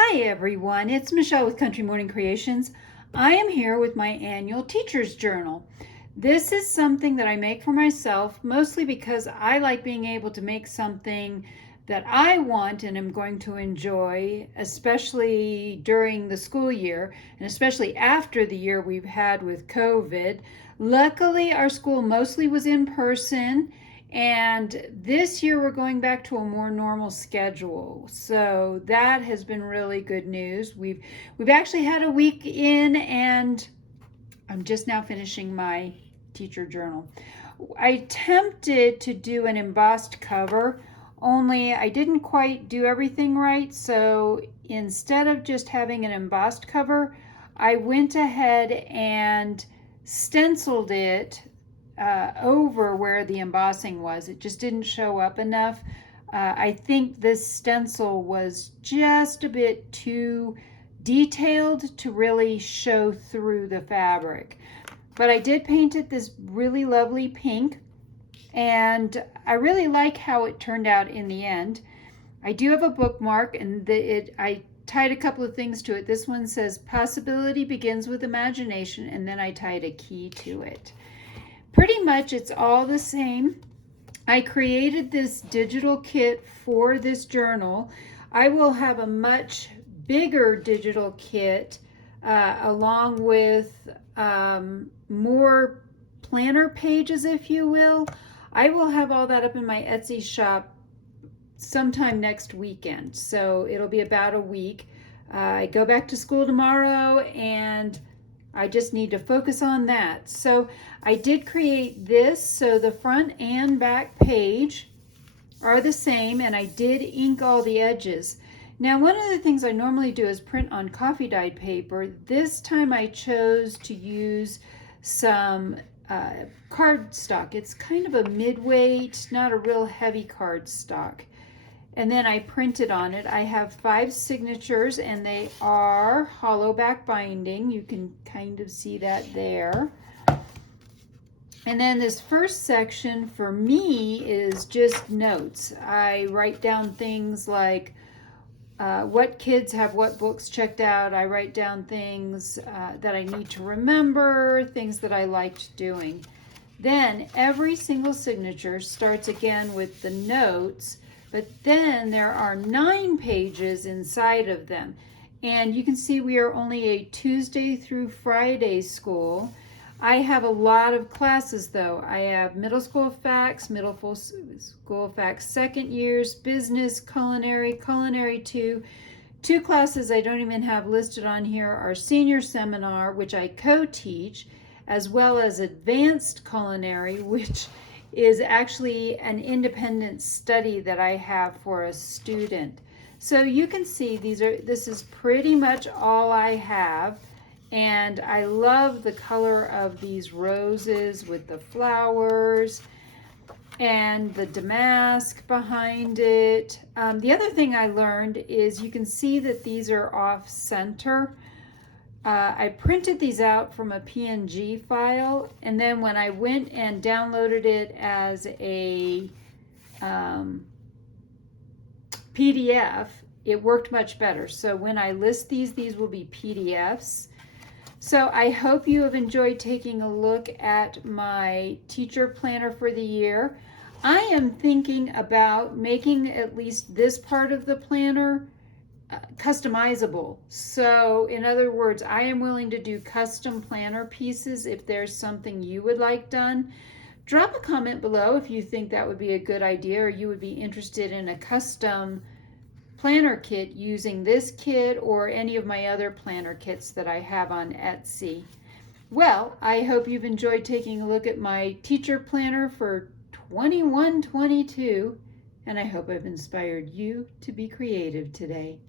Hi everyone, it's Michelle with Country Morning Creations. I am here with my annual Teacher's Journal. This is something that I make for myself, mostly because I like being able to make something that I want and am going to enjoy, especially during the school year and especially after the year we've had with COVID. Luckily, our school mostly was in person, and this year we're going back to a more normal schedule. So that has been really good news. We've actually had a week in, and I'm just now finishing my teacher journal. I attempted to do an embossed cover, only I didn't quite do everything right. So instead of just having an embossed cover, I went ahead and stenciled it over where the embossing was. It just didn't show up enough. I think this stencil was just a bit too detailed to really show through the fabric. But I did paint it this really lovely pink, and I really like how it turned out in the end. I do have a bookmark, and I tied a couple of things to it. This one says possibility begins with imagination, and then I tied a key to it. Pretty much it's all the same. I created this digital kit for this journal. I will have a much bigger digital kit along with more planner pages, if you will. I will have all that up in my Etsy shop sometime next weekend. So it'll be about a week. I go back to school tomorrow, and I just need to focus on that. So I did create this, so the front and back page are the same, and I did ink all the edges. Now, one of the things I normally do is print on coffee dyed paper. This time I chose to use some cardstock. It's kind of a mid-weight, not a real heavy cardstock. And then I printed on it. I have 5 signatures, and they are hollow back binding. You can kind of see that there. And then this first section for me is just notes. I write down things like what kids have what books checked out. I write down things that I need to remember, things that I liked doing. Then every single signature starts again with the notes, but then there are 9 pages inside of them. And you can see we are only a Tuesday through Friday school. I have a lot of classes though. I have middle school facts, middle school facts second years, business, culinary, culinary 2. 2 classes I don't even have listed on here are senior seminar, which I co-teach, as well as advanced culinary, which is actually an independent study that I have for a student. So you can see this is pretty much all I have, and I love the color of these roses with the flowers and the damask behind it. The other thing I learned is you can see that these are off center. I printed these out from a PNG file, and then when I went and downloaded it as a PDF, it worked much better. So when I list these will be PDFs. So I hope you have enjoyed taking a look at my teacher planner for the year. I am thinking about making at least this part of the planner customizable. So in other words, I am willing to do custom planner pieces if there's something you would like done. Drop a comment below if you think that would be a good idea, or you would be interested in a custom planner kit using this kit or any of my other planner kits that I have on Etsy. Well, I hope you've enjoyed taking a look at my teacher planner for 21-22, and I hope I've inspired you to be creative today.